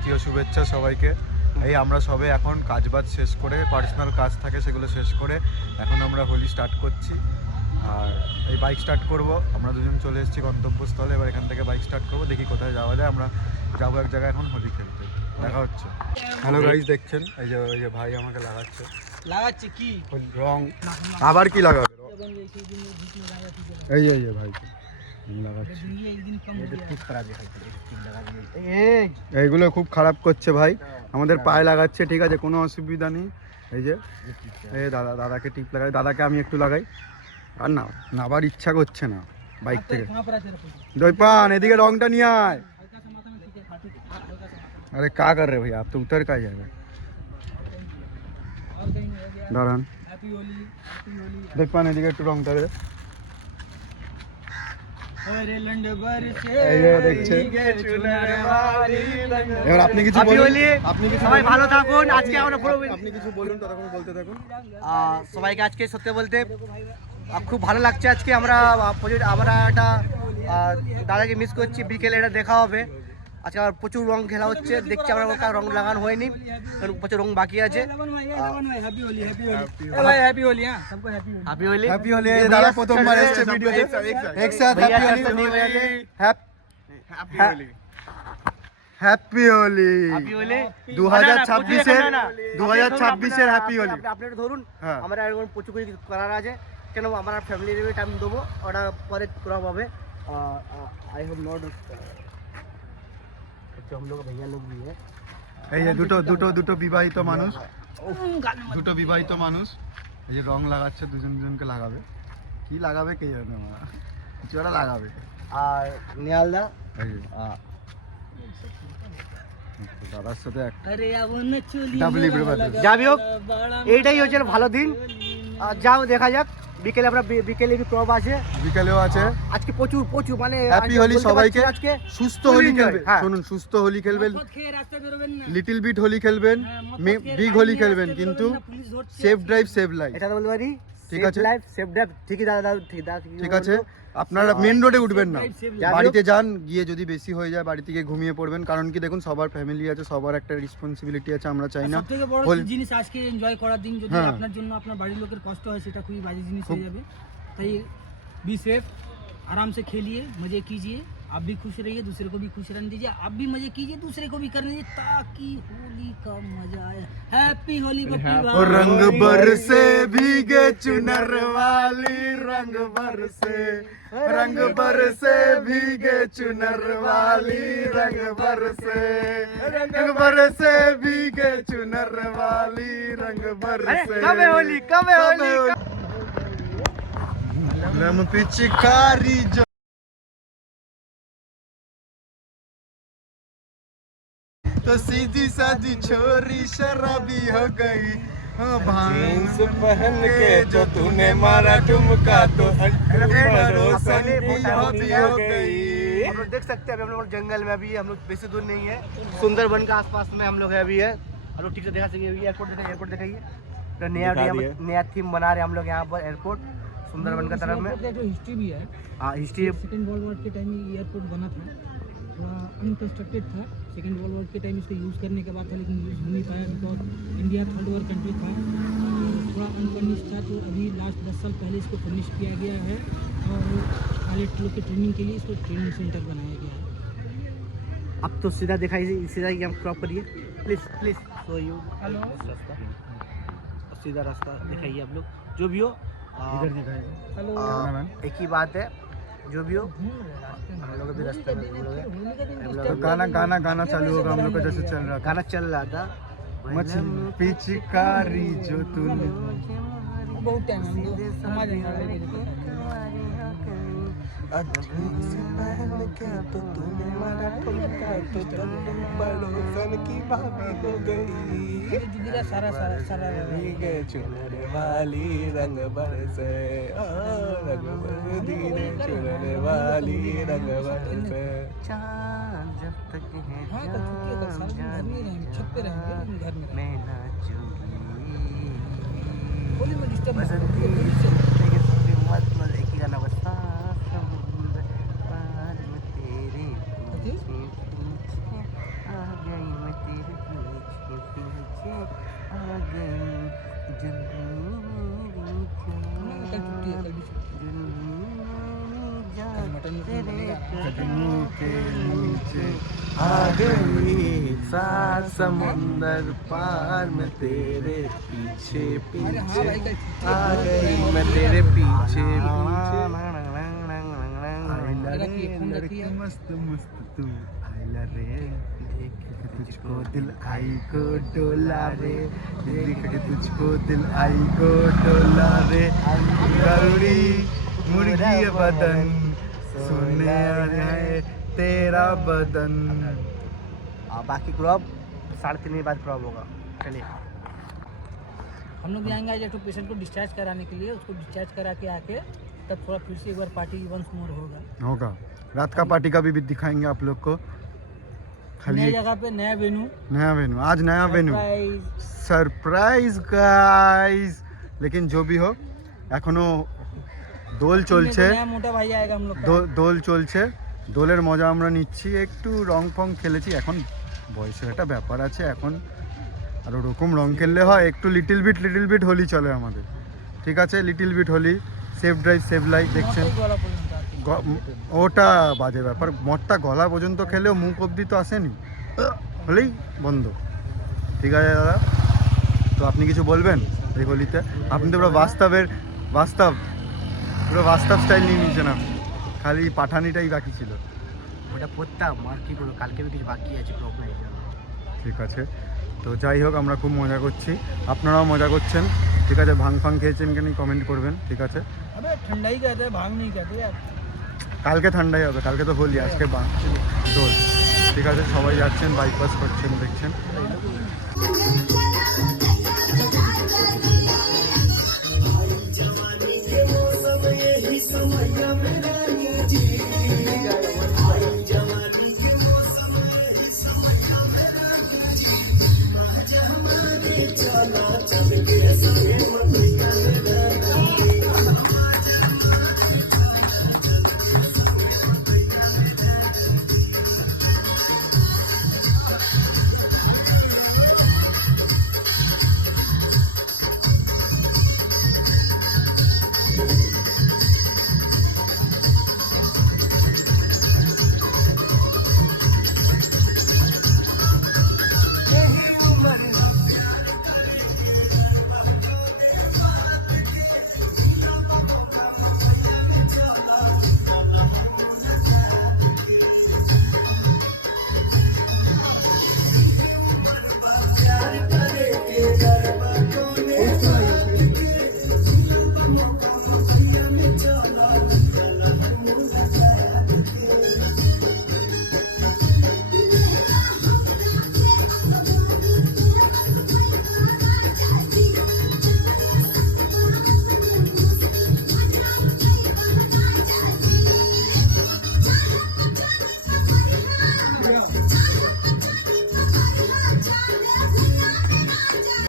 দ্বিতীয় শুভেচ্ছা সবাইকে। এই আমরা সবে এখন কাজবাজ শেষ করে, পার্সোনাল কাজ থাকে সেগুলো শেষ করে এখন আমরা হোলি স্টার্ট করছি। আর এই বাইক স্টার্ট করব, আমরা দুজন চলে এসেছি গন্তব্যস্থলে। এবার এখান থেকে বাইক স্টার্ট করব, দেখি কোথায় যাওয়া যায়। আমরা যাবো এক জায়গায় এখন হোলি খেলতে, দেখা হচ্ছে। হ্যালো গাইস, দেখছেন এই যে ভাই আমাকে লাগাচ্ছে কি রং, আবার কি লাগাবে এই যে ভাই এইগুলো খুব খারাপ করছে ভাই, আমাদের পায়ে লাগাচ্ছে। ঠিক আছে, কোনো অসুবিধা নেই। এই যে এই দাদাকে টিপ লাগাই, দাদাকে আমি একটু লাগাই। আর না আবার ইচ্ছা করছে না বাইক থেকে। দইপান এদিকে রংটা নিয়ে আয়। अरे क्या कर रहे भैया, आप तो उतर का जाएगा। दारान दीपान এদিকে একটু রং ধরে। এবার আপনি কিছু বলুন, সবাই ভালো থাকুন। আজকে আমরা আপনি কিছু বলুন, ততক্ষণ বলতে থাকুন। সবাইকে আজকে সত্যি বলতে খুব ভালো লাগছে। আজকে আমরা একটা দাদাকে মিস করছি। বিকেলে এটা দেখা হবে। আজকে আবার প্রচুর রং খেলা হচ্ছে, দেখছি আমরা রং লাগানো হয়নি, প্রচুর রং বাকি আছে। দাদা প্রথমবার এসেছে ভিডিওতে, একসাথে হ্যাপি হোলি 2026-এর হ্যাপি হোলি। আপনারা ধরুন, আমরা এখন প্রচুর কিছু করার আছে, কেন আমরা ফ্যামিলি টাইম দেবো, ওটা পরে করা হবে। আই হোপ নট हम लोग भैया लोग भी है। এই যে দুটো বিবাহিত মানুষ এই যে রং লাগাচ্ছে, দুজনকে লাগাবে। কি লাগাবে কে জানে, কিছু একটা লাগাবে। আর নিয়ালদা দাদার সাথে যাবি হোক, এইটাই হচ্ছে ভালো দিন। যাও দেখা যাক। বিকেলে ক্লাব আছে, বিকেলেও আছে। আজকে প্রচুর মানে হ্যাপি হোলি সবাইকে। আজকে সুস্থ হোলি খেলবেন, শুনুন, সুস্থ হোলি খেলবেন, লিটল বিট হোলি খেলবেন, বিগ হোলি খেলবেন, কিন্তু সেফ ড্রাইভ সেভ লাইফ, এটা বলতে পারি। ঠিক আছে, সেফ ড্রাইভ ঠিকই দাদা, ঠিক আছে। আপনারা মেন রোডে উঠবেন না, বাড়িতে যান, গিয়ে যদি বেশি হয়ে যায় বাড়ি থেকে ঘুমিয়ে পড়বেন। কারণ কি দেখুন, সবার ফ্যামিলি আছে, সবার একটা রেসপন্সিবিলিটি আছে। আমরা চাই না সবথেকে বড় জিনিস আজকে এনজয় করার দিন, যদি আপনার জন্য আপনার বাড়ির লোকের কষ্ট হয় সেটা খুবই বাজে জিনিস হয়ে যাবে। তাই बी सेफ, आराम से खेलिए, मजे कीजिए, आप भी खुश रहिए, दूसरे को भी खुश रहने दीजिए, आप भी मजे कीजिए, दूसरे को भी करने दीजिए, ताकि होली का मजा आए। हैप्पी होली बप्पी भाई। रंग बरसे भीगे चुनर वाली, रंग बरसे भीगे चुनर वाली, रंग बरसे भीगे चुनर वाली, रंग बरसे। कब है होली, कब है होली? लम पिचकारी जो तो सीधी सादी छोरी शराबी हो गई, जींस पहन के जो तूने मारा ठुमका तो हो गई। हम लोग देख सकते हैं अभी हम लोग जंगल में, अभी हम लोग बेसी दूर नहीं है, सुंदरबन के आसपास में हम लोग है अभी है। हम लोग ठीक से देखा सके। एयरपोर्ट दिखाइए, नया थीम बना रहे हम लोग यहाँ पर एयरपोर्ट सुंदरबन का तरफ में। जो हिस्ट्री भी है, हिस्ट्री सेकेंड वर्ल्ड वॉर के टाइम एयरपोर्ट बना था, थोड़ा अनकंस्ट्रक्टेड था। सेकेंड वर्ल्ड वॉर के टाइम इसको यूज़ करने के बाद था, लेकिन यूज़ हो नहीं पाया because India third world country था, थोड़ा अनफर्निश था। तो अभी लास्ट 10 साल पहले इसको फर्निश किया गया है और पायलट लोग की ट्रेनिंग के लिए इसको ट्रेनिंग सेंटर बनाया गया है। अब तो सीधा दिखाइए, सीधा ही हम क्रॉप करिए प्लीज़ सो यू। हेलो, सीधा रास्ता दिखाइए आप लोग, जो भी हो इधर दिखाइए। हेलो, एक ही बात है, जो भी हो हम लोग अभी रास्ते में गाना चालू होगा हम लोग का, जैसे चल रहा था, गाना चल रहा था। मछली पिचकारी जो तूने, बहुत टाइम हम लोग समझ नहीं आ रहा है। पहन के तो तूने मारा ठुमका तो पड़ोसन की भाभी हो गई, सारा भीगे चुनर वाली, रंग बरसे धीरे चुनर वाली, रंग बरसे। चांद जब तक है छत पे रहेंगे घर में। मैं नाचूंगी होली में डिस्टर्ब मत एक ही गाना बजता समुंदर पार में तेरे पीछे आ गई मैं कल छुट्टी है, कल भी छुट्टी है। कल मटन बनेगा। कदमों के नीचे आ गई सात समुंदर पार में तेरे पीछे अरे हाँ पीछे भाई, कल छुट्टी आ गई मैं तेरे पीछे आइला रे रखिए, फोन रखिए। लड़की मस्त मस्त तू आइला रे देख के तुझको दिल आई को डोला रे देख के तुझको दिल आई को डोला रे गौरी मुर्गी बदन सुनने है तेरा बदन। बाकी क्रॉप 3:30 के बाद क्रॉप होगा। चलिए हम लोग जाएंगे आज एक पेशेंट को डिस्चार्ज कराने के लिए, उसको डिस्चार्ज करा के आके तब थोड़ा फिर से एक बार पार्टी वंस मोर होगा। होगा रात का पार्टी का भी दिखाएंगे आप लोग को। खाली नई एक जगह पे नया वेन्यू, नया वेन्यू, आज नया वेन्यू सरप्राइज। Surprise guys. लेकिन जो भी हो এখনো দোল চলছে, नया मोटा भाई आएगा हम लोग का। দোল চলছে, দোলের মজা আমরা নিচ্ছি, একটু রং ফং খেলেছি। এখন বয়সের একটা ব্যাপার আছে, এখন আর ওরকম রং খেললে হয়, একটু লিটিল বিট হোলি চলে আমাদের, ঠিক আছে? Little bit holy, save drive save life দেখছেন, नौटाई वाला पॉइंट आता है। ওটা বাজে ব্যাপার। মদটা গলা পর্যন্ত খেলেও মুখ অবধি তো আসেনি, হলেই বন্ধ। ঠিক আছে দাদা, তো আপনি কিছু বলবেন এই হোলিতে? আপনি তো পুরো বাস্তব স্টাইল নিয়ে নিয়েছেন, আপনি খালি পাঠানিটাই বাকি ছিল। ওটা পড়তাম আর কি করবো, কালকে কিছু বাকি আছে প্রবলেম। ঠিক আছে, তো যাই হোক আমরা খুব মজা করছি, আপনারাও মজা করছেন, ঠিক আছে? ভাং ফাং খেয়েছেন কেন কমেন্ট করবেন, ঠিক আছে? अबे ठंडा ही कहते हैं, भांग नहीं कहते यार। কালকে ঠান্ডাই হবে, কালকে তো হোলি, আজকে দোল, ঠিক আছে? সবাই যাচ্ছেন, বাইপাস করছেন, দেখছেন। चल के